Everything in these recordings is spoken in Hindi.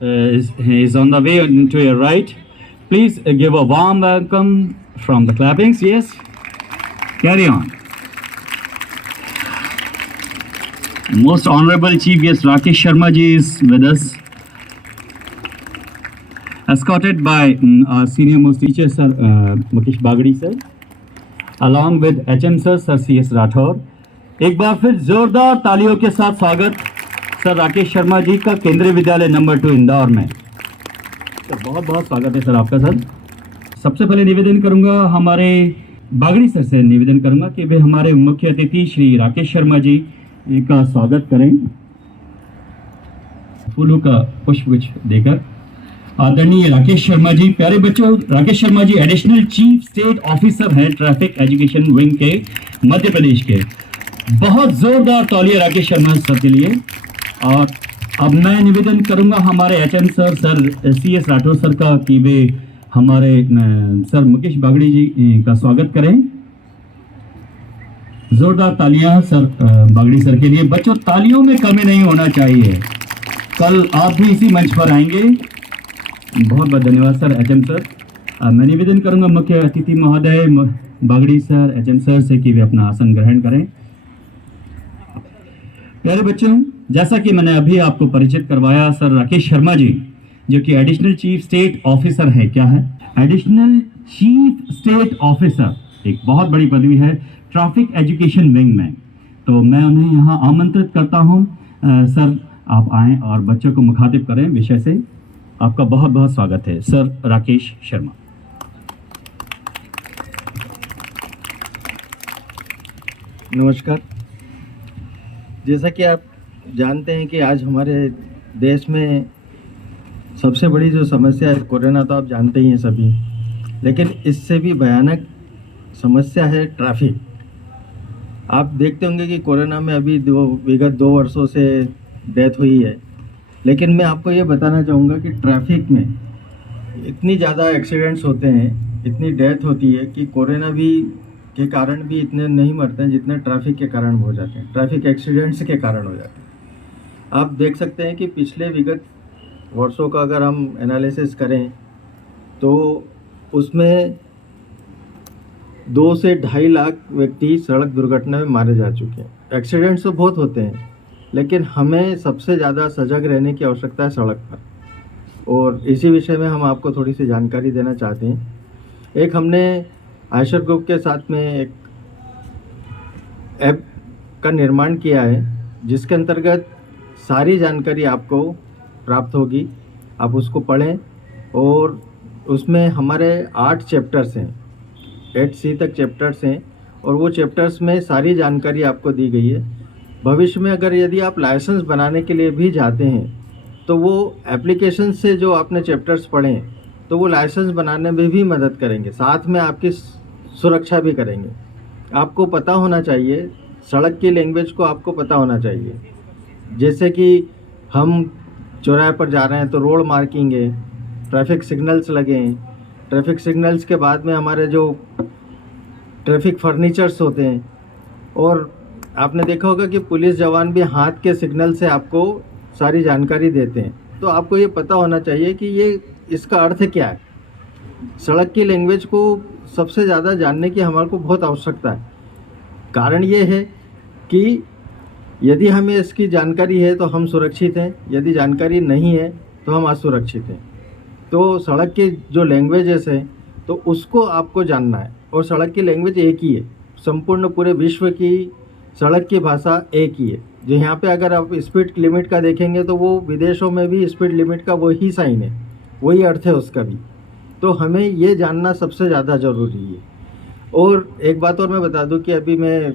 is on the way to your right. Please give a warm welcome from the clappings. Yes, carry on. Most Honorable Chief Guest Rakesh Sharma ji is with us, escorted by our senior most teacher Sir Mukesh Bagadi sir, along with HM Sir CS Rathore. एक बार फिर जोरदार तालियों के साथ स्वागत सर राकेश शर्मा जी का केंद्रीय विद्यालय नंबर 2 इंदौर में। तो बहुत बहुत स्वागत है सर आपका। सर सबसे पहले निवेदन करूंगा, हमारे बागड़ी सर से निवेदन करूंगा कि वे हमारे मुख्य अतिथि श्री राकेश शर्मा जी का स्वागत करें फूलों का पुष्पगुच्छ देकर। आदरणीय राकेश शर्मा जी, प्यारे बच्चों, Rakesh Sharma ji additional chief state officer हैं ट्रैफिक एजुकेशन विंग के मध्य प्रदेश के। बहुत जोरदार तालियां राकेश शर्मा सर के लिए। और अब मैं निवेदन करूंगा हमारे HM sir CS Rathore sir का कि वे हमारे सर मुकेश बागड़ी जी का स्वागत करें। जोरदार तालियां सर बागड़ी सर के लिए। बच्चों, तालियों में कमी नहीं होना चाहिए। कल आप भी इसी मंच पर आएंगे। बहुत बहुत धन्यवाद सर एचएम सर। मैं निवेदन करूंगा मुख्य अतिथि महोदय बागड़ी सर एचएम सर से कि वे अपना आसन ग्रहण करें। प्यारे बच्चों, जैसा कि मैंने अभी आपको परिचित करवाया, सर राकेश शर्मा जी जो कि एडिशनल चीफ स्टेट ऑफिसर है। क्या है? एडिशनल चीफ स्टेट ऑफिसर एक बहुत बड़ी पदवी है ट्रैफिक एजुकेशन विंग में। तो मैं उन्हें यहाँ आमंत्रित करता हूँ। सर आप आएँ और बच्चों को मुखातिब करें विषय से। आपका बहुत बहुत स्वागत है सर राकेश शर्मा। नमस्कार। जैसा कि आप जानते हैं कि आज हमारे देश में सबसे बड़ी जो समस्या है कोरोना, तो आप जानते ही हैं सभी, लेकिन इससे भी भयानक समस्या है ट्रैफिक। आप देखते होंगे कि कोरोना में अभी विगत 2 वर्षों से डेथ हुई है, लेकिन मैं आपको ये बताना चाहूँगा कि ट्रैफिक में इतनी ज़्यादा एक्सीडेंट्स होते हैं, इतनी डेथ होती है कि कोरोना भी के कारण भी इतने नहीं मरते हैं जितने ट्रैफिक के कारण हो जाते हैं, ट्रैफिक एक्सीडेंट्स के कारण हो जाते हैं। आप देख सकते हैं कि पिछले विगत वर्षों का अगर हम एनालिसिस करें तो उसमें 2 से 2.5 लाख व्यक्ति सड़क दुर्घटना में मारे जा चुके हैं। एक्सीडेंट्स तो बहुत होते हैं, लेकिन हमें सबसे ज़्यादा सजग रहने की आवश्यकता है सड़क पर, और इसी विषय में हम आपको थोड़ी सी जानकारी देना चाहते हैं। एक हमने आयशर ग्रुप के साथ में एक ऐप का निर्माण किया है जिसके अंतर्गत सारी जानकारी आपको प्राप्त होगी। आप उसको पढ़ें, और उसमें हमारे 8 चैप्टर्स हैं, 8C तक चैप्टर्स हैं, और वो चैप्टर्स में सारी जानकारी आपको दी गई है। भविष्य में अगर यदि आप लाइसेंस बनाने के लिए भी जाते हैं तो वो एप्लीकेशन से जो आपने चैप्टर्स पढ़े हैं तो वो लाइसेंस बनाने में भी मदद करेंगे, साथ में आपकी सुरक्षा भी करेंगे। आपको पता होना चाहिए, सड़क की लैंग्वेज को आपको पता होना चाहिए। जैसे कि हम चौराहे पर जा रहे हैं तो रोड मार्किंग है, ट्रैफिक सिग्नल्स लगे हैं, ट्रैफिक सिग्नल्स के बाद में हमारे जो ट्रैफिक फर्नीचर्स होते हैं, और आपने देखा होगा कि पुलिस जवान भी हाथ के सिग्नल से आपको सारी जानकारी देते हैं। तो आपको ये पता होना चाहिए कि ये इसका अर्थ क्या है। सड़क की लैंग्वेज को सबसे ज़्यादा जानने की हमारे को बहुत आवश्यकता है। कारण ये है कि यदि हमें इसकी जानकारी है तो हम सुरक्षित हैं, यदि जानकारी नहीं है तो हम असुरक्षित हैं। तो सड़क की जो लैंग्वेजेस हैं तो उसको आपको जानना है, और सड़क की लैंग्वेज एक ही है, संपूर्ण पूरे विश्व की सड़क की भाषा एक ही है। जो यहाँ पे अगर आप स्पीड लिमिट का देखेंगे तो वो विदेशों में भी स्पीड लिमिट का वही साइन है, वही अर्थ है उसका भी। तो हमें ये जानना सबसे ज़्यादा ज़रूरी है। और एक बात और मैं बता दूं कि अभी मैं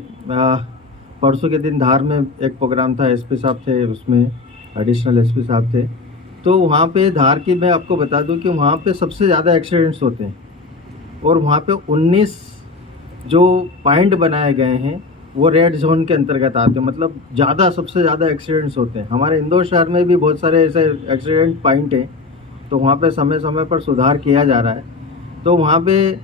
परसों के दिन धार में एक प्रोग्राम था, एसपी साहब थे उसमें, एडिशनल एसपी साहब थे। तो वहाँ पे धार की मैं आपको बता दूं कि वहाँ पे सबसे ज़्यादा एक्सीडेंट्स होते हैं, और वहाँ पे 19 जो पॉइंट बनाए गए हैं वो रेड जोन के अंतर्गत आते हैं, मतलब ज़्यादा सबसे ज़्यादा एक्सीडेंट्स होते हैं। हमारे इंदौर शहर में भी बहुत सारे ऐसे एक्सीडेंट पॉइंट हैं, तो वहाँ पे समय समय पर सुधार किया जा रहा है। तो वहाँ पे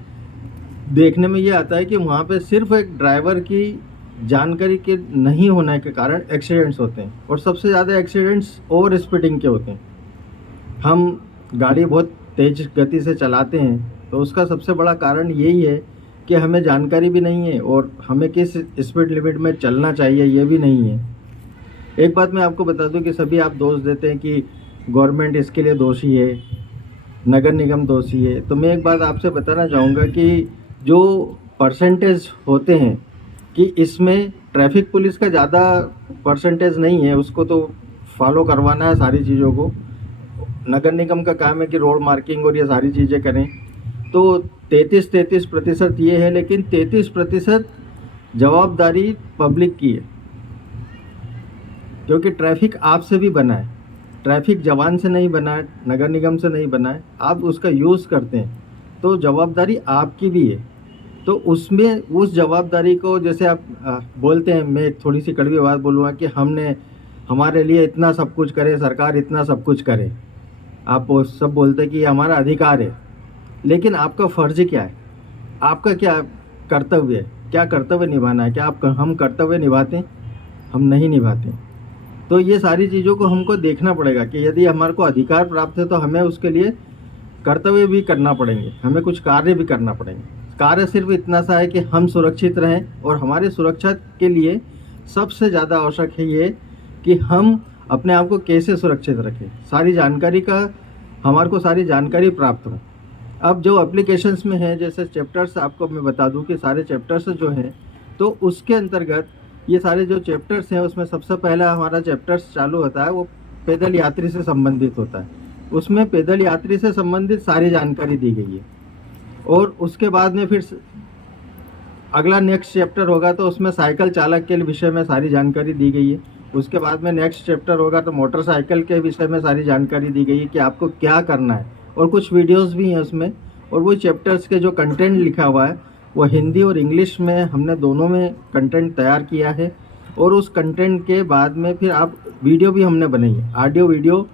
देखने में ये आता है कि वहाँ पे सिर्फ एक ड्राइवर की जानकारी के नहीं होने के कारण एक्सीडेंट्स होते हैं, और सबसे ज़्यादा एक्सीडेंट्स ओवर स्पीडिंग के होते हैं। हम गाड़ी बहुत तेज़ गति से चलाते हैं, तो उसका सबसे बड़ा कारण यही है कि हमें जानकारी भी नहीं है और हमें किस स्पीड लिमिट में चलना चाहिए ये भी नहीं है। एक बात मैं आपको बता दूं कि सभी आप दोष देते हैं कि गवर्नमेंट इसके लिए दोषी है, नगर निगम दोषी है। तो मैं एक बात आपसे बताना चाहूँगा कि जो परसेंटेज होते हैं कि इसमें ट्रैफिक पुलिस का ज़्यादा परसेंटेज नहीं है, उसको तो फॉलो करवाना है सारी चीज़ों को। नगर निगम का काम है कि रोड मार्किंग और ये सारी चीज़ें करें। तो 33% ये है, लेकिन 33% जवाबदारी पब्लिक की है, क्योंकि ट्रैफिक आपसे भी बना है। ट्रैफिक जवान से नहीं बना है, नगर निगम से नहीं बना है, आप उसका यूज़ करते हैं, तो जवाबदारी आपकी भी है। तो उसमें उस जवाबदारी को, जैसे आप बोलते हैं, मैं थोड़ी सी कड़वी बात बोलूँगा कि हमने हमारे लिए इतना सब कुछ करे, सरकार इतना सब कुछ करे। आप वो सब बोलते हैं कि ये हमारा अधिकार है, लेकिन आपका फ़र्ज़ क्या है? आपका क्या कर्तव्य है? क्या कर्तव्य निभाना है? क्या हम कर्तव्य निभाते हैं? हम नहीं निभाते। तो ये सारी चीज़ों को हमको देखना पड़ेगा कि यदि हमारे को अधिकार प्राप्त है तो हमें उसके लिए कर्तव्य भी करना पड़ेंगे, हमें कुछ कार्य भी करना पड़ेंगे। कार्य सिर्फ इतना सा है कि हम सुरक्षित रहें, और हमारी सुरक्षा के लिए सबसे ज़्यादा आवश्यक है ये कि हम अपने आप को कैसे सुरक्षित रखें। सारी जानकारी का हमारे को सारी जानकारी प्राप्त हो। अब जो एप्लीकेशंस में है, जैसे चैप्टर्स, आपको मैं बता दूं कि सारे चैप्टर्स जो हैं, तो उसके अंतर्गत ये सारे जो चैप्टर्स हैं, उसमें सबसे पहला हमारा चैप्टर्स चालू होता है, वो पैदल यात्री से संबंधित होता है। उसमें पैदल यात्री से संबंधित सारी जानकारी दी गई है। और उसके बाद में फिर अगला नेक्स्ट चैप्टर होगा, तो उसमें साइकिल चालक के विषय में सारी जानकारी दी गई है। उसके बाद में नेक्स्ट चैप्टर होगा तो मोटरसाइकिल के विषय में सारी जानकारी दी गई है कि आपको क्या करना है, और कुछ वीडियोस भी हैं उसमें। और वो चैप्टर्स के जो कंटेंट लिखा हुआ है वो हिंदी और इंग्लिश में हमने दोनों में कंटेंट तैयार किया है। और उस कंटेंट के बाद में फिर आप वीडियो भी हमने बनाई है, ऑडियो वीडियो,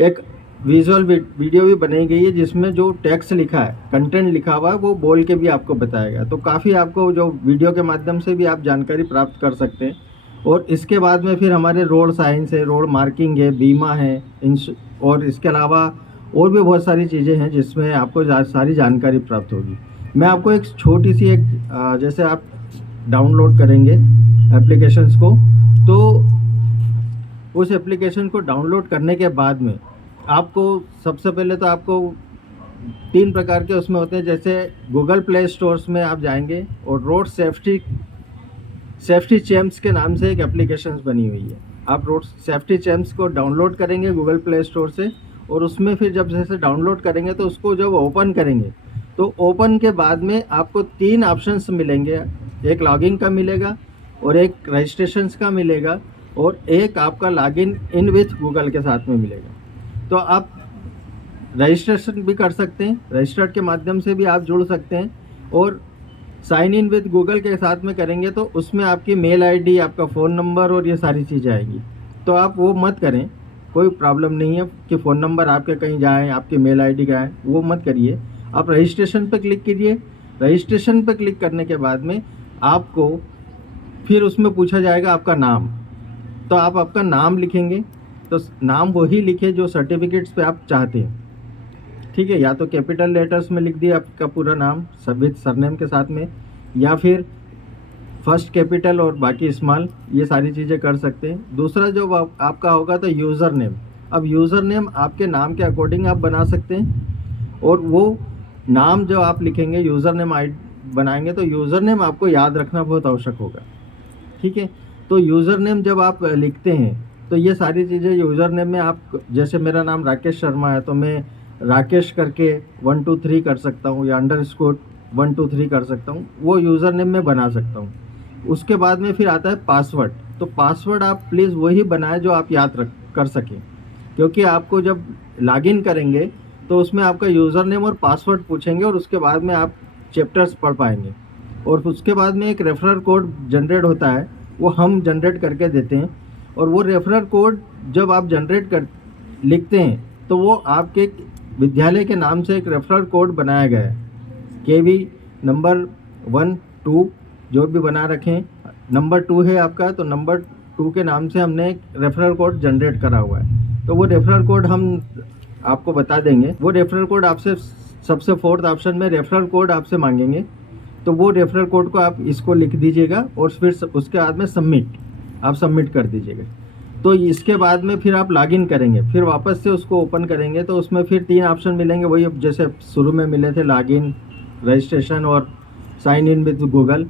एक विजुअल वीडियो भी बनाई गई है, जिसमें जो टेक्स्ट लिखा है, कंटेंट लिखा हुआ है, वो बोल के भी आपको बताएगा। तो काफ़ी आपको जो वीडियो के माध्यम से भी आप जानकारी प्राप्त कर सकते हैं। और इसके बाद में फिर हमारे रोड साइंस है, रोड मार्किंग है, बीमा है, और इसके अलावा और भी बहुत सारी चीज़ें हैं जिसमें आपको सारी जानकारी प्राप्त होगी। मैं आपको एक छोटी सी जैसे आप डाउनलोड करेंगे एप्लीकेशंस को, तो उस एप्लीकेशन को डाउनलोड करने के बाद में आपको सबसे पहले तो आपको 3 प्रकार के उसमें होते हैं। जैसे गूगल प्ले स्टोर्स में आप जाएंगे और रोड सेफ्टी चैम्प्स के नाम से एक एप्लीकेशन बनी हुई है। आप रोड सेफ्टी चैम्प्स को डाउनलोड करेंगे गूगल प्ले स्टोर से, और उसमें फिर जब जैसे डाउनलोड करेंगे तो उसको जब ओपन करेंगे, तो ओपन के बाद में आपको 3 ऑप्शंस मिलेंगे। एक लॉगिन का मिलेगा, और एक रजिस्ट्रेशंस का मिलेगा, और एक आपका लॉगिन इन विथ गूगल के साथ में मिलेगा। तो आप रजिस्ट्रेशन भी कर सकते हैं, रजिस्टर्ड के माध्यम से भी आप जुड़ सकते हैं। और साइन इन विद गूगल के साथ में करेंगे तो उसमें आपकी मेल आईडी, आपका फ़ोन नंबर और ये सारी चीज़ें आएंगी। तो आप वो मत करें, कोई प्रॉब्लम नहीं है कि फ़ोन नंबर आपके कहीं जाए, आपकी मेल आईडी का है, वो मत करिए। आप रजिस्ट्रेशन पर क्लिक कीजिए। रजिस्ट्रेशन पर क्लिक करने के बाद में आपको फिर उसमें पूछा जाएगा आपका नाम। तो आप आपका नाम लिखेंगे, तो नाम वही लिखे जो सर्टिफिकेट्स पे आप चाहते हैं, ठीक है। या तो कैपिटल लेटर्स में लिख दिए आपका पूरा नाम विद सरनेम के साथ में, या फिर फर्स्ट कैपिटल और बाकी स्मॉल, ये सारी चीज़ें कर सकते हैं। दूसरा जो आपका होगा तो यूज़र नेम। अब यूज़र नेम आपके नाम के अकॉर्डिंग आप बना सकते हैं, और वो नाम जो आप लिखेंगे, यूज़र नेम बनाएंगे, तो यूज़र नेम आपको याद रखना बहुत आवश्यक होगा, ठीक है। तो यूज़र नेम जब आप लिखते हैं तो ये सारी चीज़ें यूज़र नेम में आप, जैसे मेरा नाम राकेश शर्मा है तो मैं राकेश करके 1 2 3 कर सकता हूँ, या अंडरस्कोर 1 2 3 कर सकता हूँ, वो यूज़र नेम में बना सकता हूँ। उसके बाद में फिर आता है पासवर्ड। तो पासवर्ड आप प्लीज़ वही बनाएं जो आप याद कर सकें, क्योंकि आपको जब लॉगिन करेंगे तो उसमें आपका यूज़र नेम और पासवर्ड पूछेंगे, और उसके बाद में आप चैप्टर्स पढ़ पाएंगे। और उसके बाद में एक रेफरल कोड जनरेट होता है, वो हम जनरेट करके देते हैं। और वो रेफरल कोड जब आप जनरेट लिखते हैं तो वो आपके विद्यालय के नाम से एक रेफरल कोड बनाया गया है, KV नंबर 1 2 जो भी बना रखें, नंबर 2 है आपका, तो नंबर 2 के नाम से हमने एक रेफरल कोड जनरेट करा हुआ है। तो वो रेफरल कोड हम आपको बता देंगे। वो रेफरल कोड आपसे सबसे फोर्थ ऑप्शन में रेफरल कोड आपसे मांगेंगे, तो वो रेफरल कोड को आप इसको लिख दीजिएगा और फिर उसके बाद में आप सबमिट कर दीजिएगा। तो इसके बाद में फिर आप लॉगिन करेंगे, फिर वापस से उसको ओपन करेंगे तो उसमें फिर 3 ऑप्शन मिलेंगे, वही जैसे शुरू में मिले थे, लॉगिन, रजिस्ट्रेशन और साइन इन विद गूगल।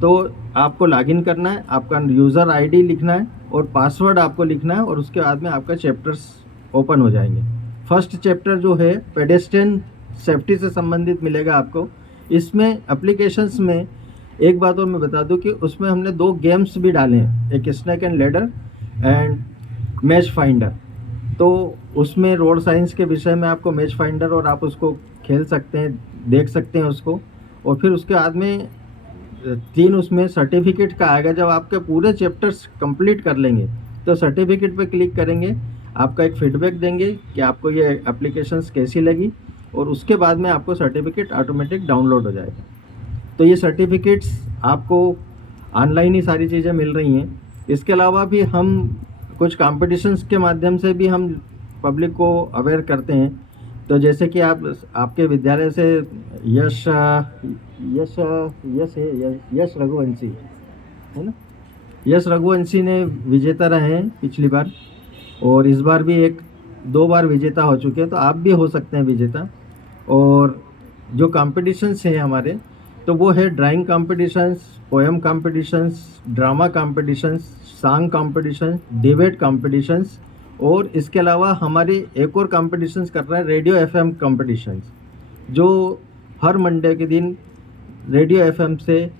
तो आपको लॉगिन करना है, आपका यूज़र आईडी लिखना है और पासवर्ड आपको लिखना है और उसके बाद में आपका चैप्टर्स ओपन हो जाएंगे। फर्स्ट चैप्टर जो है पेडेस्ट्रियन सेफ्टी से संबंधित मिलेगा आपको। इसमें एप्लीकेशंस में एक बात और मैं बता दूं कि उसमें हमने 2 गेम्स भी डाले हैं, एक snake and ladder and match finder. तो उसमें रोड साइंस के विषय में आपको मैच फाइंडर और आप उसको खेल सकते हैं, देख सकते हैं उसको। और फिर उसके बाद में 3 उसमें सर्टिफिकेट का आएगा। जब आपके पूरे चैप्टर्स कंप्लीट कर लेंगे तो सर्टिफिकेट पे क्लिक करेंगे, आपका एक फीडबैक देंगे कि आपको ये एप्लीकेशंस कैसी लगी और उसके बाद में आपको सर्टिफिकेट ऑटोमेटिक डाउनलोड हो जाएगा। तो ये सर्टिफिकेट्स आपको ऑनलाइन ही सारी चीज़ें मिल रही हैं। इसके अलावा भी हम कुछ कॉम्पिटिशन्स के माध्यम से भी हम पब्लिक को अवेयर करते हैं। तो जैसे कि आपके विद्यालय से यश रघुवंशी है ना, यश रघुवंशी ने विजेता रहे हैं पिछली बार और इस बार भी 2 बार विजेता हो चुके हैं, तो आप भी हो सकते हैं विजेता। और जो कॉम्पिटिशन्स हैं हमारे, तो वो है drawing competitions, poem competitions, drama competitions, song competition, debate competitions और इसके अलावा हमारे एक और कॉम्पिटिशन्स कर रहे हैं रेडियो एफएम कॉम्पिटिशन्स, जो हर मंडे के दिन रेडियो एफएम से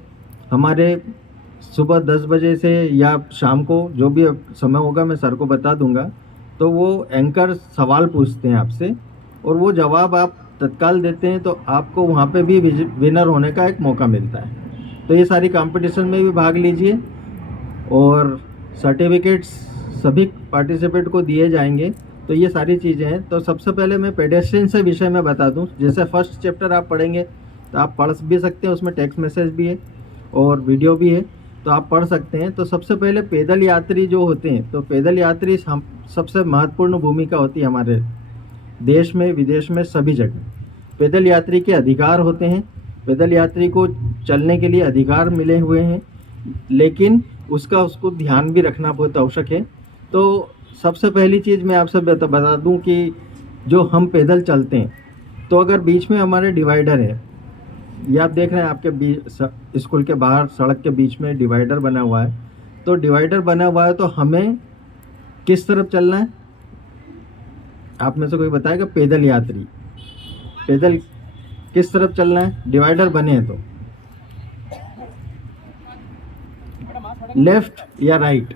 हमारे सुबह 10 बजे से या शाम को जो भी समय होगा मैं सर को बता दूंगा। तो वो एंकर सवाल पूछते हैं आपसे और वो जवाब आप तत्काल देते हैं, तो आपको वहाँ पे भी विनर होने का एक मौका मिलता है। तो ये सारी कंपटीशन में भी भाग लीजिए और सर्टिफिकेट्स सभी पार्टिसिपेंट को दिए जाएंगे। तो ये सारी चीज़ें हैं। तो सबसे पहले मैं पेडेस्ट्रियन से विषय में बता दूं। जैसे फर्स्ट चैप्टर आप पढ़ेंगे तो आप पढ़ भी सकते हैं, उसमें टेक्स्ट मैसेज भी है और वीडियो भी है, तो आप पढ़ सकते हैं। तो सबसे पहले पैदल यात्री जो होते हैं, तो पैदल यात्री हम सबसे महत्वपूर्ण भूमिका होती है हमारे देश में, विदेश में, सभी जगह। पैदल यात्री के अधिकार होते हैं, पैदल यात्री को चलने के लिए अधिकार मिले हुए हैं, लेकिन उसको ध्यान भी रखना बहुत आवश्यक है। तो सबसे पहली चीज़ मैं आपसे बता दूं कि जो हम पैदल चलते हैं, तो अगर बीच में हमारे डिवाइडर है, ये आप देख रहे हैं आपके स्कूल के बाहर सड़क के बीच में डिवाइडर बना हुआ है। तो डिवाइडर बना हुआ है तो हमें किस तरफ चलना है, आप में से कोई बताएगा? पैदल यात्री पैदल किस तरफ चलना है? डिवाइडर बने हैं तो लेफ्ट या राइट?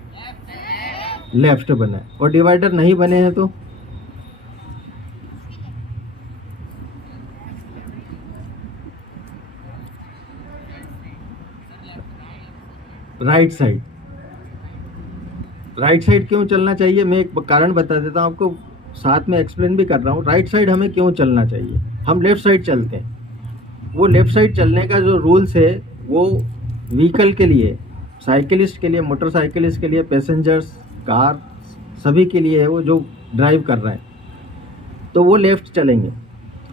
लेफ्ट बना है। और डिवाइडर नहीं बने हैं तो राइट साइड। राइट साइड क्यों चलना चाहिए, मैं एक कारण बता देता हूँ आपको, साथ में एक्सप्लेन भी कर रहा हूँ। राइट साइड हमें क्यों चलना चाहिए? हम लेफ़्ट साइड चलते हैं। वो लेफ़्ट साइड चलने का जो रूल्स है वो व्हीकल के लिए, साइकिलिस्ट के लिए, मोटरसाइकिलिस्ट के लिए, पैसेंजर्स, कार, सभी के लिए है, वो जो ड्राइव कर रहे हैं तो वो लेफ़्ट चलेंगे।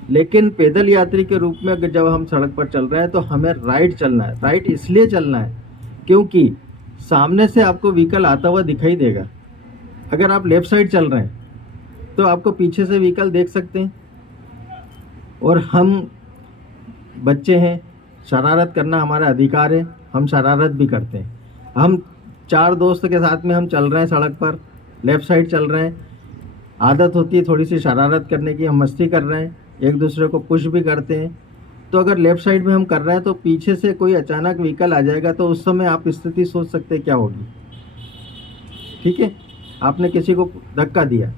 लेकिन पैदल यात्री के रूप में अगर जब हम सड़क पर चल रहे हैं तो हमें राइट चलना है। राइट इसलिए चलना है क्योंकि सामने से आपको व्हीकल आता हुआ दिखाई देगा। अगर आप लेफ़्ट साइड चल रहे हैं तो आपको पीछे से व्हीकल देख सकते हैं। और हम बच्चे हैं, शरारत करना हमारा अधिकार है, हम शरारत भी करते हैं। हम 4 दोस्त के साथ में हम चल रहे हैं सड़क पर, लेफ़्ट साइड चल रहे हैं, आदत होती है थोड़ी सी शरारत करने की, हम मस्ती कर रहे हैं, एक दूसरे को पुश भी करते हैं। तो अगर लेफ़्ट साइड में हम कर रहे हैं तो पीछे से कोई अचानक व्हीकल आ जाएगा तो उस समय आप स्थिति सोच सकते हैं क्या होगी। ठीक है, आपने किसी को धक्का दिया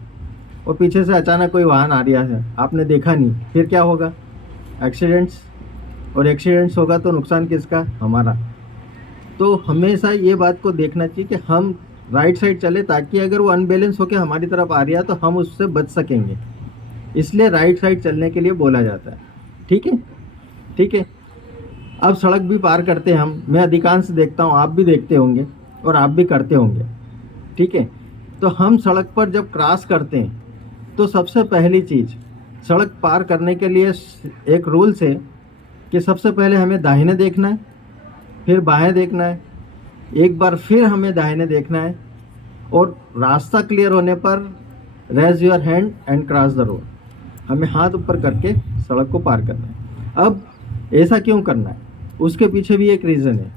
और पीछे से अचानक कोई वाहन आ रहा है, आपने देखा नहीं, फिर क्या होगा? एक्सीडेंट्स। और एक्सीडेंट्स होगा तो नुकसान किसका? हमारा। तो हमेशा ये बात को देखना चाहिए कि हम राइट साइड चले, ताकि अगर वो अनबैलेंस होकर हमारी तरफ आ रही है तो हम उससे बच सकेंगे। इसलिए राइट साइड चलने के लिए बोला जाता है। ठीक है, ठीक है। अब सड़क भी पार करते हैं हम, मैं अधिकांश देखता हूँ, आप भी देखते होंगे और आप भी करते होंगे। ठीक है, तो हम सड़क पर जब क्रॉस करते हैं तो सबसे पहली चीज़ सड़क पार करने के लिए एक रूल्स है कि सबसे पहले हमें दाहिने देखना है, फिर बाएं देखना है, एक बार फिर हमें दाहिने देखना है, और रास्ता क्लियर होने पर raise your hand and cross the road, हमें हाथ ऊपर करके सड़क को पार करना है। अब ऐसा क्यों करना है, उसके पीछे भी एक रीज़न है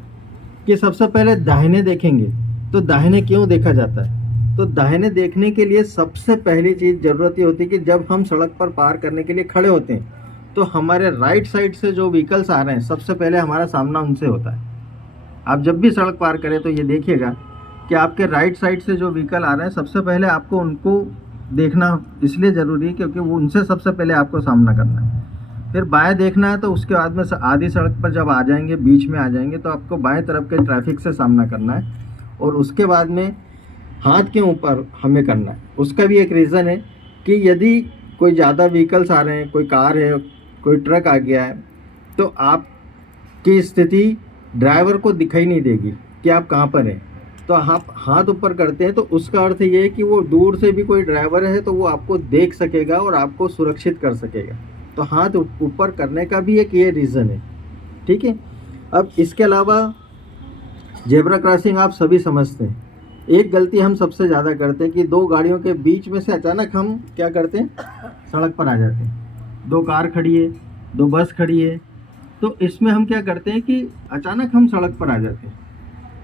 कि सबसे पहले दाहिने देखेंगे। तो दाहिने क्यों देखा जाता है? तो दाहिने देखने के लिए सबसे पहली चीज़ ज़रूरत ये होती है कि जब हम सड़क पर पार करने के लिए खड़े होते हैं तो हमारे राइट साइड से जो व्हीकल्स आ रहे हैं सबसे पहले हमारा सामना उनसे होता है। आप जब भी सड़क पार करें तो ये देखिएगा कि आपके राइट साइड से जो व्हीकल आ रहे हैं सबसे पहले आपको उनको देखना इसलिए ज़रूरी है क्योंकि वो उनसे सबसे पहले आपको सामना करना है। फिर बाएं देखना है, तो उसके बाद में आधी सड़क पर जब आ जाएंगे, बीच में आ जाएंगे, तो आपको बाएं तरफ के ट्रैफिक से सामना करना है, और उसके बाद में हाथ के ऊपर हमें करना है। उसका भी एक रीज़न है कि यदि कोई ज़्यादा व्हीकल्स आ रहे हैं, कोई कार है, कोई ट्रक आ गया है, तो आपकी स्थिति ड्राइवर को दिखाई नहीं देगी कि आप कहाँ पर हैं। तो आप हाथ ऊपर करते हैं तो उसका अर्थ ये है कि वो दूर से भी कोई ड्राइवर है तो वो आपको देख सकेगा और आपको सुरक्षित कर सकेगा। तो हाथ ऊपर करने का भी एक ये रीज़न है, ठीक है। अब इसके अलावा जेब्रा क्रॉसिंग आप सभी समझते हैं, एक गलती हम सबसे ज़्यादा करते हैं कि दो गाड़ियों के बीच में से अचानक हम क्या करते हैं, सड़क पर आ जाते हैं। दो कार खड़ी है, दो बस खड़ी है, तो इसमें हम क्या करते हैं कि अचानक हम सड़क पर आ जाते हैं।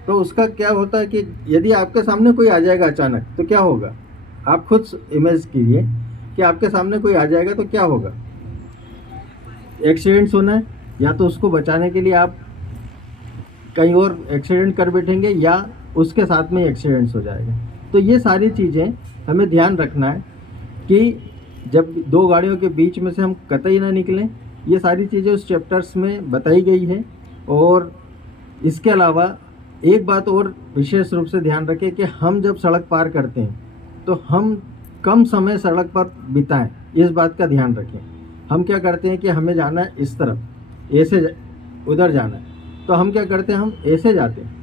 तो उसका क्या होता है कि यदि आपके सामने कोई आ जाएगा अचानक तो क्या होगा, आप खुद इमेज कीजिए कि आपके सामने कोई आ जाएगा तो क्या होगा। एक्सीडेंट्स होना है, या तो उसको बचाने के लिए आप कहीं और एक्सीडेंट कर बैठेंगे या उसके साथ में एक्सीडेंट्स हो जाएगा। तो ये सारी चीज़ें हमें ध्यान रखना है कि जब दो गाड़ियों के बीच में से हम कतई ना निकलें। ये सारी चीज़ें उस चैप्टर्स में बताई गई है। और इसके अलावा एक बात और विशेष रूप से ध्यान रखें कि हम जब सड़क पार करते हैं तो हम कम समय सड़क पर बिताएं, इस बात का ध्यान रखें। हम क्या करते हैं कि हमें जाना है इस तरफ, ऐसे उधर जाना है, तो हम क्या करते हैं, हम ऐसे जाते हैं,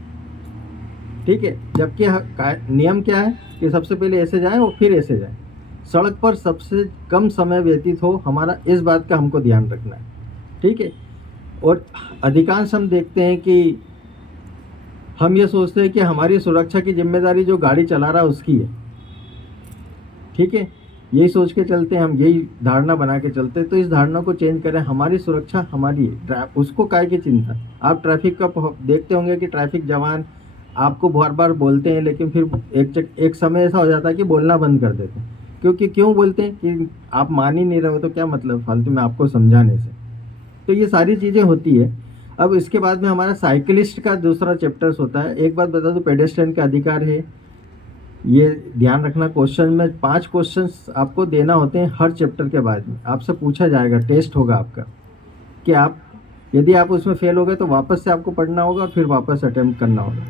ठीक है। जबकि नियम क्या है कि सबसे पहले ऐसे जाएं और फिर ऐसे जाएं। सड़क पर सबसे कम समय व्यतीत हो, हमारा इस बात का हमको ध्यान रखना है, ठीक है। और अधिकांश हम देखते हैं कि हम ये सोचते हैं कि हमारी सुरक्षा की जिम्मेदारी जो गाड़ी चला रहा है उसकी है, ठीक है। यही सोच के चलते हैं हम, यही धारणा बना के चलते हैं। तो इस धारणा को चेंज करें, हमारी सुरक्षा हमारी है, उसको काय की चिंता। आप ट्रैफिक का देखते होंगे कि ट्रैफिक जवान आपको बार बार बोलते हैं, लेकिन फिर एक समय ऐसा हो जाता है कि बोलना बंद कर देते हैं। क्योंकि क्यों बोलते हैं कि आप मान ही नहीं रहे हो, तो क्या मतलब फालतू में आपको समझाने से। तो ये सारी चीज़ें होती है। अब इसके बाद में हमारा साइकिलिस्ट का दूसरा चैप्टर्स होता है। एक बात बता दूं, पेडेस्ट्रियन का अधिकार है, ये ध्यान रखना। क्वेश्चन में 5 क्वेश्चंस आपको देना होते हैं हर चैप्टर के बाद में। आपसे पूछा जाएगा, टेस्ट होगा आपका, कि आप यदि आप उसमें फेल हो गए तो वापस से आपको पढ़ना होगा और फिर वापस अटेम्प्ट करना होगा,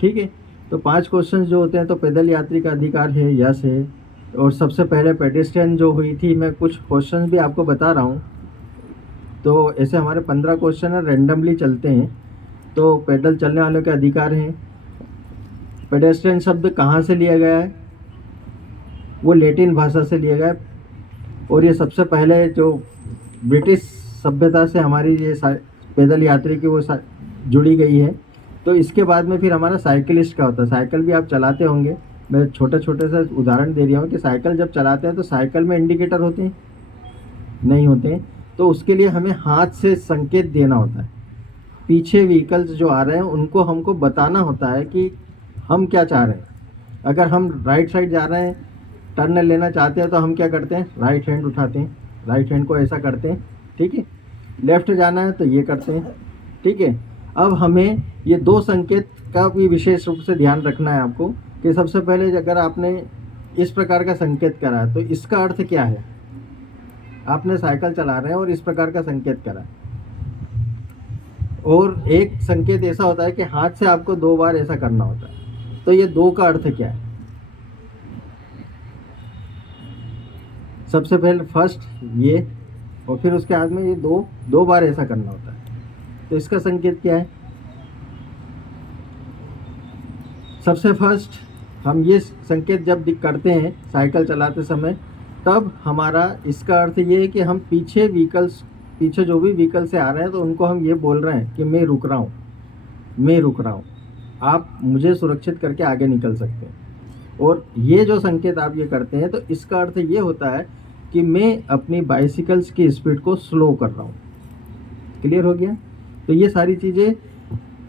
ठीक है। तो 5 क्वेश्चन जो होते हैं, तो पैदल यात्री का अधिकार है, यस है। और सबसे पहले पेडेस्ट्रियन जो हुई थी, मैं कुछ क्वेश्चन भी आपको बता रहा हूँ। तो ऐसे हमारे 15 क्वेश्चन है, रैंडमली चलते हैं। तो पैदल चलने वालों के अधिकार हैं। पेडेस्ट्रियन शब्द कहाँ से लिया गया है, वो लैटिन भाषा से लिया गया है। और ये सबसे पहले जो ब्रिटिश सभ्यता से हमारी ये पैदल यात्री की वो जुड़ी गई है। तो इसके बाद में फिर हमारा साइकिलिस्ट का होता है। साइकिल भी आप चलाते होंगे, मैं छोटे छोटे से उदाहरण दे रहा हूँ कि साइकिल जब चलाते हैं तो साइकिल में इंडिकेटर होते हैं, नहीं होते हैं। तो उसके लिए हमें हाथ से संकेत देना होता है। पीछे व्हीकल्स जो आ रहे हैं उनको हमको बताना होता है कि हम क्या चाह रहे हैं। अगर हम राइट साइड जा रहे हैं, टर्न लेना चाहते हैं, तो हम क्या करते हैं, राइट हैंड उठाते हैं, राइट हैंड को ऐसा करते हैं, ठीक है। लेफ़्ट जाना है तो ये करते हैं, ठीक है। अब हमें ये 2 संकेत का भी विशेष रूप से ध्यान रखना है आपको कि सबसे पहले अगर आपने इस प्रकार का संकेत करा है तो इसका अर्थ क्या है। आपने साइकिल चला रहे हैं और इस प्रकार का संकेत करा है, और एक संकेत ऐसा होता है कि हाथ से आपको 2 बार ऐसा करना होता है। तो ये 2 का अर्थ क्या है। सबसे पहले फर्स्ट ये, और फिर उसके बाद में ये 2 बार ऐसा करना होता है। तो इसका संकेत क्या है। सबसे फर्स्ट हम ये संकेत जब करते हैं साइकिल चलाते समय, तब हमारा इसका अर्थ ये है कि हम पीछे जो भी व्हीकल से आ रहे हैं तो उनको हम ये बोल रहे हैं कि मैं रुक रहा हूँ, मैं रुक रहा हूँ, आप मुझे सुरक्षित करके आगे निकल सकते हैं। और ये जो संकेत आप ये करते हैं तो इसका अर्थ ये होता है कि मैं अपनी बाइसिकल्स की स्पीड को स्लो कर रहा हूँ। क्लियर हो गया? तो ये सारी चीज़ें,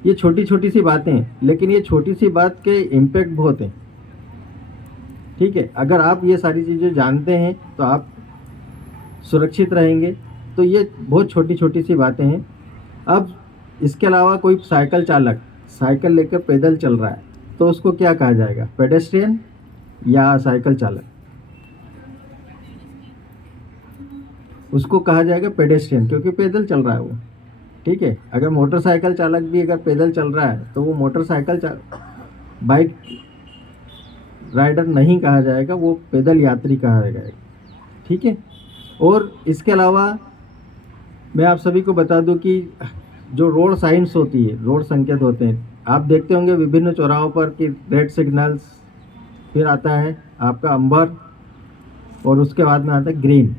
ये छोटी छोटी सी बातें हैं, लेकिन ये छोटी सी बात के इम्पैक्ट बहुत हैं। ठीक है, अगर आप ये सारी चीज़ें जानते हैं तो आप सुरक्षित रहेंगे। तो ये बहुत छोटी छोटी सी बातें हैं। अब इसके अलावा कोई साइकिल चालक साइकिल लेकर पैदल चल रहा है तो उसको क्या कहा जाएगा, पेडेस्ट्रियन या साइकिल चालक? उसको कहा जाएगा पेडेस्ट्रियन, क्योंकि पैदल चल रहा है वो। ठीक है, अगर मोटरसाइकिल चालक भी अगर पैदल चल रहा है तो वो बाइक राइडर नहीं कहा जाएगा, वो पैदल यात्री कहा जाएगा। ठीक है, और इसके अलावा मैं आप सभी को बता दूं कि जो रोड साइंस होती है, रोड संकेत होते हैं, आप देखते होंगे विभिन्न चौराहों पर कि रेड सिग्नल्स, फिर आता है आपका अंबर, और उसके बाद में आता है ग्रीन।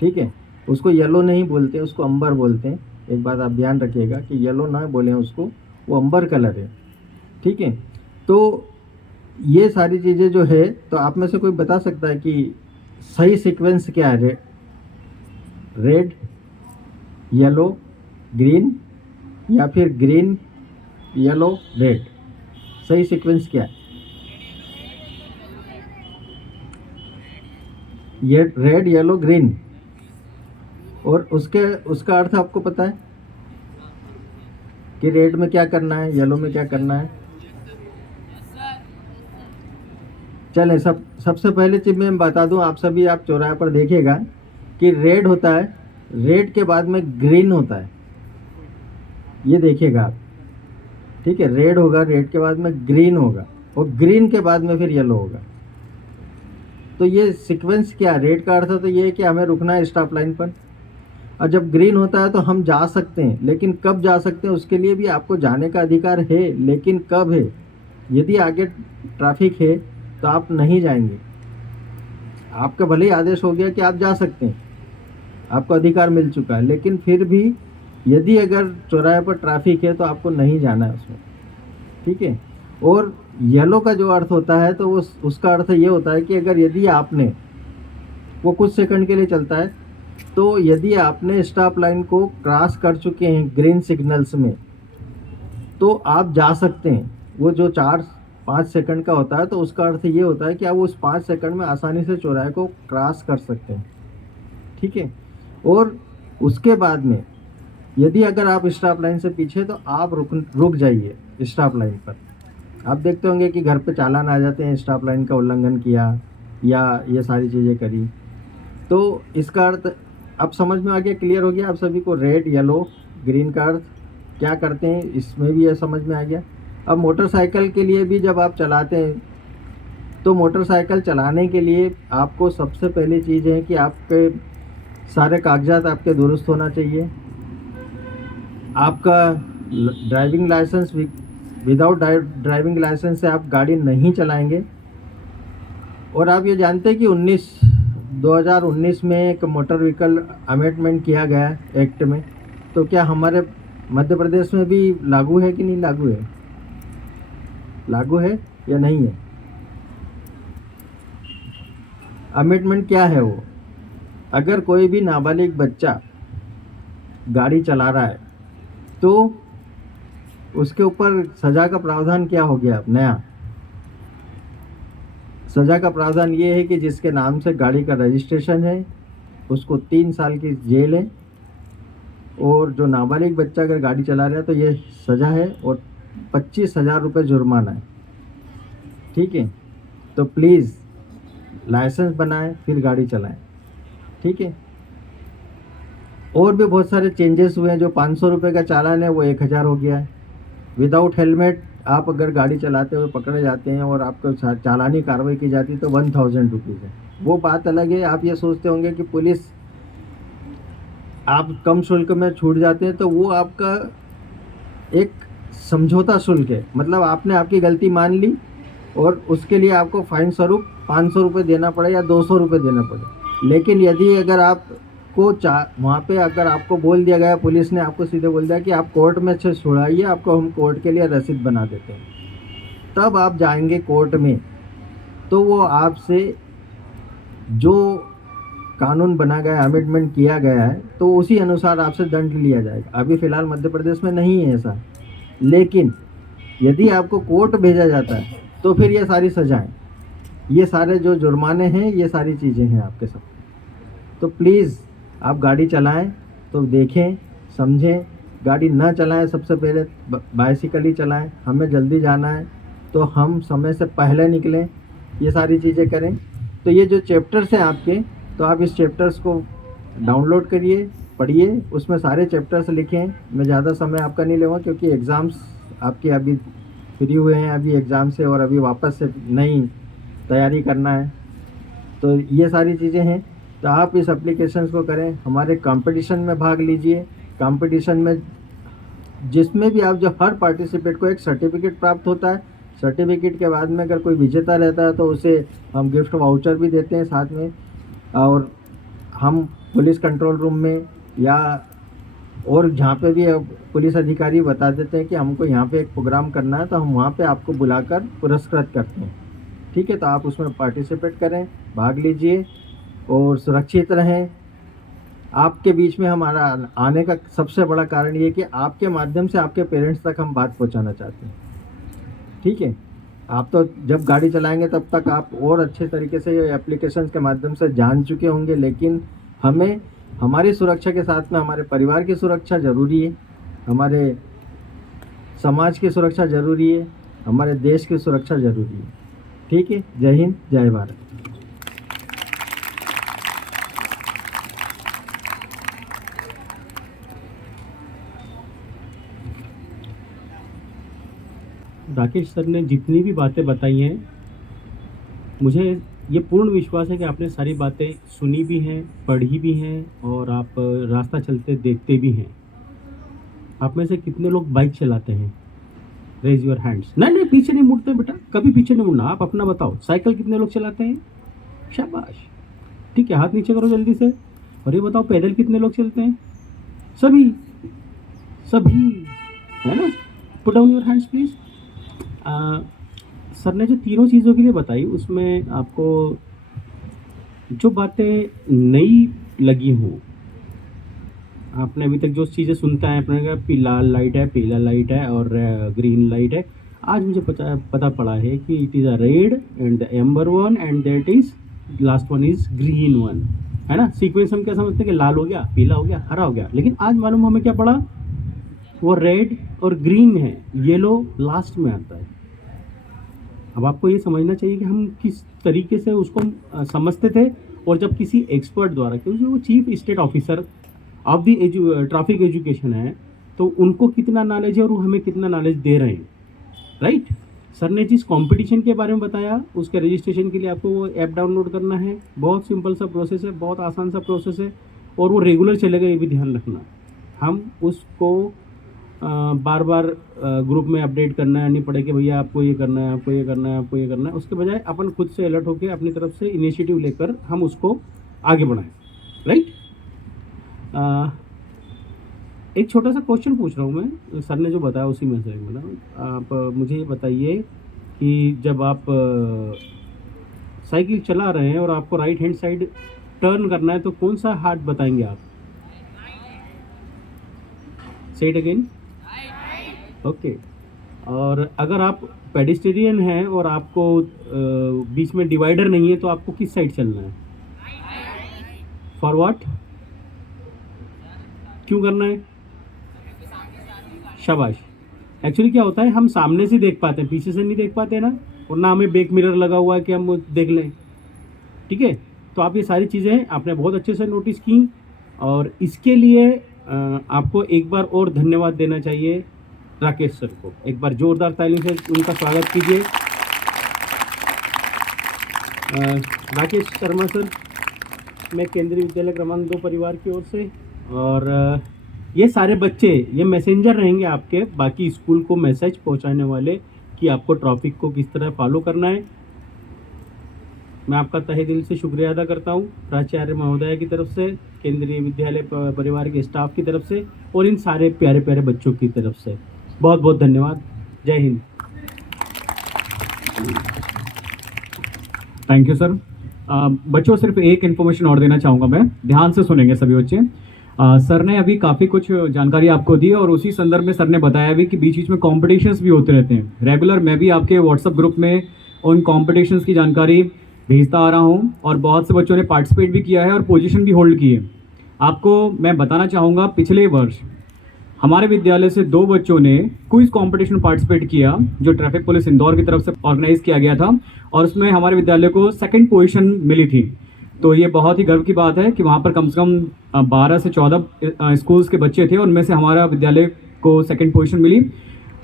ठीक है, उसको येलो नहीं बोलते, उसको अंबर बोलते हैं। एक बात आप ध्यान रखिएगा कि येलो ना बोलें उसको, वो अंबर कलर है। ठीक है, तो ये सारी चीज़ें जो है, तो आप में से कोई बता सकता है कि सही सीक्वेंस क्या है? रेड, येलो, ग्रीन, या फिर ग्रीन, येलो, रेड? सही सीक्वेंस क्या है? ये रेड, येलो, ग्रीन। और उसका अर्थ आपको पता है कि रेड में क्या करना है, येलो में क्या करना है? चलें, सबसे पहले चीज़ मैं बता दूं, आप चौराहे पर देखिएगा कि रेड होता है, रेड के बाद में ग्रीन होता है, ये देखिएगा आप। ठीक है, रेड होगा, रेड के बाद में ग्रीन होगा, और ग्रीन के बाद में फिर येलो होगा। तो ये सीक्वेंस क्या है? रेड का अर्थ तो ये है कि हमें रुकना है स्टॉप लाइन पर, और जब ग्रीन होता है तो हम जा सकते हैं, लेकिन कब जा सकते हैं उसके लिए भी आपको जाने का अधिकार है, लेकिन कब है? यदि आगे ट्रैफिक है तो आप नहीं जाएंगे। आपका भले ही आदेश हो गया कि आप जा सकते हैं, आपको अधिकार मिल चुका है, लेकिन फिर भी यदि अगर चौराहे पर ट्रैफिक है तो आपको नहीं जाना है उसमें। ठीक है, और येलो का जो अर्थ होता है तो उसका अर्थ ये होता है कि अगर यदि आपने, वो कुछ सेकंड के लिए चलता है, तो यदि आपने स्टॉप लाइन को क्रॉस कर चुके हैं ग्रीन सिग्नल्स में तो आप जा सकते हैं। वो जो 4-5 सेकंड का होता है, तो उसका अर्थ ये होता है कि आप उस 5 सेकंड में आसानी से चौराहे को क्रॉस कर सकते हैं। ठीक है, और उसके बाद में यदि अगर आप स्टॉप लाइन से पीछे, तो आप रुक जाइए स्टॉप लाइन पर। आप देखते होंगे कि घर पे चालान आ जाते हैं, स्टॉप लाइन का उल्लंघन किया या ये सारी चीज़ें करी। तो इसका अर्थ अब समझ में आ गया, क्लियर हो गया आप सभी को? रेड, येलो, ग्रीन का अर्थ क्या करते हैं, इसमें भी यह समझ में आ गया। अब मोटरसाइकिल के लिए भी जब आप चलाते हैं, तो मोटरसाइकिल चलाने के लिए आपको सबसे पहली चीज़ है कि आपके सारे कागजात आपके दुरुस्त होना चाहिए। आपका driving licence, without driving licence से आप गाड़ी नहीं चलाएंगे। और आप ये जानते हैं कि 2019 में एक मोटर व्हीकल अमेंडमेंट किया गया एक्ट में, तो क्या हमारे मध्य प्रदेश में भी लागू है कि नहीं लागू है? लागू है या नहीं है? अमेंडमेंट क्या है वो? अगर कोई भी नाबालिग बच्चा गाड़ी चला रहा है तो उसके ऊपर सज़ा का प्रावधान क्या हो गया? अब नया सज़ा का प्रावधान ये है कि जिसके नाम से गाड़ी का रजिस्ट्रेशन है उसको 3 साल की जेल है, और जो नाबालिग बच्चा अगर गाड़ी चला रहा है तो ये सज़ा है, और 25,000 रुपये जुर्माना है। ठीक है, तो प्लीज़ लाइसेंस बनाएं फिर गाड़ी चलाएं। ठीक है, और भी बहुत सारे चेंजेस हुए हैं। जो 500 रुपये का चालान है वो 1000 हो गया है। विदाउट हेलमेट आप अगर गाड़ी चलाते हुए पकड़े जाते हैं और आपको चालानी कार्रवाई की जाती है तो 1000 रुपीज़ है। वो बात अलग है। आप ये सोचते होंगे कि पुलिस आप कम शुल्क में छूट जाते हैं, तो वो आपका एक समझौता शुल्क है। मतलब आपने आपकी गलती मान ली और उसके लिए आपको फाइन स्वरूप 500 रुपये देना पड़े या 200 रुपये देना पड़े। लेकिन यदि अगर आपको वहाँ पे अगर आपको बोल दिया गया, पुलिस ने आपको सीधे बोल दिया कि आप कोर्ट में से छुड़ाइए, आपको हम कोर्ट के लिए रसीद बना देते हैं, तब आप जाएंगे कोर्ट में, तो वो आपसे जो कानून बना गया, अमेंडमेंट किया गया है, तो उसी अनुसार आपसे दंड लिया जाएगा। अभी फ़िलहाल मध्य प्रदेश में नहीं है ऐसा, लेकिन यदि आपको कोर्ट भेजा जाता है तो फिर ये सारी सज़ाएँ, ये सारे जो जुर्माने हैं, ये सारी चीज़ें हैं आपके सब। तो प्लीज़ आप गाड़ी चलाएं तो देखें, समझें, गाड़ी ना चलाएं, सबसे पहले बाइसिकल ही चलाएं। हमें जल्दी जाना है तो हम समय से पहले निकलें, ये सारी चीज़ें करें। तो ये जो चैप्टर्स हैं आपके, तो आप इस चैप्टर्स को डाउनलोड करिए, पढ़िए, उसमें सारे चैप्टर्स लिखें। मैं ज़्यादा समय आपका नहीं लूँगा क्योंकि एग्ज़ाम्स आपके अभी फ्री हुए हैं अभी एग्ज़ाम से, और अभी वापस से नई तैयारी करना है। तो ये सारी चीज़ें हैं, तो आप इस एप्लीकेशंस को करें, हमारे कंपटीशन में भाग लीजिए। कंपटीशन में जिसमें भी आप, जो हर पार्टिसिपेट को एक सर्टिफिकेट प्राप्त होता है। सर्टिफिकेट के बाद में अगर कोई विजेता रहता है तो उसे हम गिफ्ट वाउचर भी देते हैं साथ में, और हम पुलिस कंट्रोल रूम में या और जहाँ पे भी पुलिस अधिकारी बता देते हैं कि हमको यहाँ पे एक प्रोग्राम करना है, तो हम वहाँ पे आपको बुलाकर पुरस्कृत करते हैं। ठीक है, तो आप उसमें पार्टिसिपेट करें, भाग लीजिए और सुरक्षित रहें। आपके बीच में हमारा आने का सबसे बड़ा कारण ये है कि आपके माध्यम से आपके पेरेंट्स तक हम बात पहुंचाना चाहते हैं। ठीक है, आप तो जब गाड़ी चलाएंगे तब तक आप और अच्छे तरीके से ये एप्लीकेशंस के माध्यम से जान चुके होंगे, लेकिन हमें हमारी सुरक्षा के साथ में हमारे परिवार की सुरक्षा ज़रूरी है, हमारे समाज की सुरक्षा ज़रूरी है, हमारे देश की सुरक्षा ज़रूरी है। ठीक है, जय हिंद, जय भारत। राकेश सर ने जितनी भी बातें बताई हैं, मुझे ये पूर्ण विश्वास है कि आपने सारी बातें सुनी भी हैं, पढ़ी भी हैं और आप रास्ता चलते देखते भी हैं। आप में से कितने लोग बाइक चलाते हैं? Raise your hands. नहीं नहीं, पीछे नहीं मुड़ते बेटा, कभी पीछे नहीं मुड़ना। आप अपना बताओ, साइकिल कितने लोग चलाते हैं? शाबाश, ठीक है, हाथ नीचे करो जल्दी से। और ये बताओ, पैदल कितने लोग चलते हैं? सभी, सभी, है ना? Put down your hands please. Sir ने जो तीनों चीज़ों के लिए बताई, उसमें आपको जो बातें नई लगी हों, आपने अभी तक जो चीज़ें सुनता है, अपने कहा लाल लाइट है, पीला लाइट है और ग्रीन लाइट है, आज मुझे पता पड़ा है कि it is a red and the amber one and that is last one is green one, है ना? सीक्वेंस हम क्या समझते हैं कि लाल हो गया, पीला हो गया, हरा हो गया, लेकिन आज मालूम हमें क्या पड़ा, वो रेड और ग्रीन है, येलो लास्ट में आता है। अब आपको ये समझना चाहिए कि हम किस तरीके से उसको समझते थे, और जब किसी एक्सपर्ट द्वारा, क्योंकि वो chief state officer of the traffic education है, तो उनको कितना नॉलेज है और वो हमें कितना नॉलेज दे रहे हैं, राइट? सर ने जिस कंपटीशन के बारे में बताया, उसके रजिस्ट्रेशन के लिए आपको वो ऐप डाउनलोड करना है। बहुत सिंपल सा प्रोसेस है, बहुत आसान सा प्रोसेस है, और वो रेगुलर चलेगा, ये भी ध्यान रखना। हम उसको बार बार ग्रुप में अपडेट करना नहीं पड़े कि भैया आपको ये करना है, आपको ये करना है, आपको ये करना है। उसके बजाय अपन खुद से अलर्ट होकर अपनी तरफ से इनिशिएटिव लेकर हम उसको आगे बढ़ाएं, राइट? एक छोटा सा क्वेश्चन पूछ रहा हूँ मैं, सर ने जो बताया उसी में से, मतलब आप मुझे ये बताइए कि जब आप साइकिल चला रहे हैं और आपको राइट हैंड साइड टर्न करना है, तो कौन सा हाथ बताएंगे आप? से इट अगेन। ओके। और अगर आप पेडिस्ट्रियन हैं और आपको बीच में डिवाइडर नहीं है, तो आपको किस साइड चलना है? For what? क्यों करना है? शाबाश। एक्चुअली क्या होता है, हम सामने से देख पाते हैं, पीछे से नहीं देख पाते ना, और ना हमें बैक मिरर लगा हुआ है कि हम देख लें। ठीक है, तो आप ये सारी चीज़ें आपने बहुत अच्छे से नोटिस की, और इसके लिए आपको एक बार और धन्यवाद देना चाहिए राकेश सर को। एक बार जोरदार ताली से उनका स्वागत कीजिए। राकेश शर्मा सर, मैं केंद्रीय विद्यालय क्रमांक 2 परिवार की ओर से, और ये सारे बच्चे ये मैसेंजर रहेंगे आपके, बाकी स्कूल को मैसेज पहुंचाने वाले कि आपको ट्रैफिक को किस तरह फॉलो करना है। मैं आपका तहे दिल से शुक्रिया अदा करता हूँ प्राचार्य महोदया की तरफ से, केंद्रीय विद्यालय परिवार के स्टाफ की तरफ से और इन सारे प्यारे प्यारे बच्चों की तरफ से बहुत बहुत धन्यवाद। जय हिंद। Thank you sir. बच्चों सिर्फ एक इन्फॉर्मेशन और देना चाहूँगा मैं, ध्यान से सुनेंगे सभी बच्चे। सर ने अभी काफ़ी कुछ जानकारी आपको दी और उसी संदर्भ में सर ने बताया भी कि बीच बीच में कॉम्पिटिशन्स भी होते रहते हैं रेगुलर। मैं भी आपके व्हाट्सएप ग्रुप में उन कॉम्पिटिशन्स की जानकारी भेजता आ रहा हूँ और बहुत से बच्चों ने पार्टिसिपेट भी किया है और पोजीशन भी होल्ड की है। आपको मैं बताना चाहूँगा, पिछले वर्ष हमारे विद्यालय से 2 बच्चों ने क्विज कंपटीशन पार्टिसिपेट किया जो ट्रैफिक पुलिस इंदौर की तरफ से ऑर्गेनाइज किया गया था और उसमें हमारे विद्यालय को 2nd पोजीशन मिली थी। तो ये बहुत ही गर्व की बात है कि वहाँ पर कम से कम 12 से 14 स्कूल्स के बच्चे थे, उनमें से हमारा विद्यालय को 2nd पोजीशन मिली।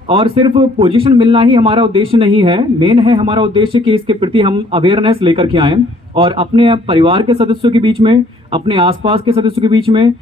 और सिर्फ पोजीशन मिलना ही हमारा उद्देश्य नहीं है, मेन है हमारा उद्देश्य कि इसके प्रति हम अवेयरनेस लेकर के आएँ और अपने परिवार के सदस्यों के बीच में, अपने आसपास के सदस्यों के बीच में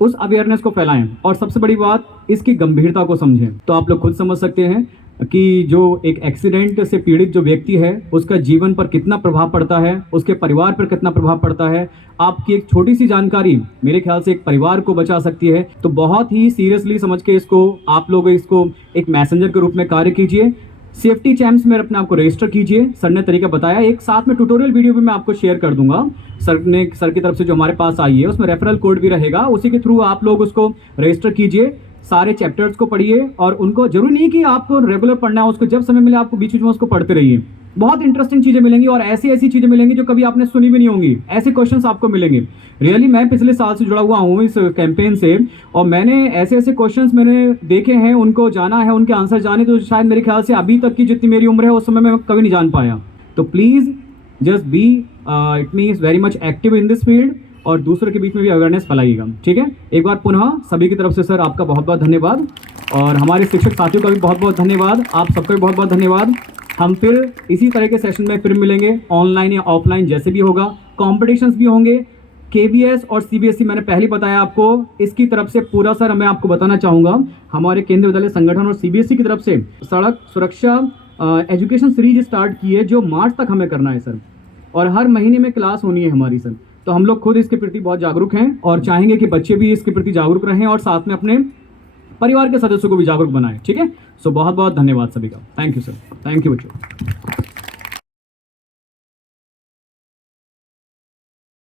उस अवेयरनेस को फैलाएं और सबसे बड़ी बात इसकी गंभीरता को समझें। तो आप लोग खुद समझ सकते हैं कि जो एक एक्सीडेंट से पीड़ित जो व्यक्ति है उसका जीवन पर कितना प्रभाव पड़ता है, उसके परिवार पर कितना प्रभाव पड़ता है। आपकी एक छोटी सी जानकारी मेरे ख्याल से एक परिवार को बचा सकती है। तो बहुत ही सीरियसली समझ के इसको आप लोग इसको एक मैसेंजर के रूप में कार्य कीजिए। सेफ्टी चैम्प्स में अपने आप को रजिस्टर कीजिए। सर ने तरीका बताया, एक साथ में ट्यूटोरियल वीडियो भी मैं आपको शेयर कर दूंगा। सर की तरफ से जो हमारे पास आई है उसमें रेफरल कोड भी रहेगा, उसी के थ्रू आप लोग उसको रजिस्टर कीजिए, सारे चैप्टर्स को पढ़िए और उनको जरूरी नहीं कि आपको रेगुलर पढ़ना है, उसको जब समय मिले आपको बीच बीच में उसको पढ़ते रहिए। बहुत इंटरेस्टिंग चीजें मिलेंगी और ऐसी ऐसी चीजें मिलेंगी जो कभी आपने सुनी भी नहीं होंगी। ऐसे क्वेश्चंस आपको मिलेंगे। रियली मैं पिछले साल से जुड़ा हुआ हूँ इस कैंपेन से और मैंने ऐसे ऐसे क्वेश्चंस मैंने देखे हैं, उनको जाना है, उनके आंसर जाने, तो शायद मेरे ख्याल से अभी तक की जितनी मेरी उम्र है उस समय मैं कभी नहीं जान पाया। तो please just be it means very much active in this field और दूसरों के बीच में भी अवेयरनेस फैलाइएगा। ठीक है, एक बार पुनः सभी की तरफ से सर आपका बहुत बहुत धन्यवाद और हमारे शिक्षक साथियों का भी बहुत बहुत धन्यवाद। आप सबका भी बहुत बहुत धन्यवाद। हम फिर इसी तरह के सेशन में फिर मिलेंगे, ऑनलाइन या ऑफलाइन जैसे भी होगा। कॉम्पिटिशन्स भी होंगे, KVS और CBSE मैंने पहले बताया आपको। इसकी तरफ से पूरा सर मैं आपको बताना चाहूँगा, हमारे केंद्रीय विद्यालय संगठन और CBSE की तरफ से सड़क सुरक्षा एजुकेशन सीरीज स्टार्ट की है जो मार्च तक हमें करना है सर, और हर महीने में क्लास होनी है हमारी सर। तो हम लोग खुद इसके प्रति बहुत जागरूक हैं और चाहेंगे कि बच्चे भी इसके प्रति जागरूक रहें और साथ में अपने परिवार के सदस्यों को भी जागरूक बनाएं। ठीक है, सो बहुत बहुत धन्यवाद सभी का। Thank you sir, thank you बच्चों।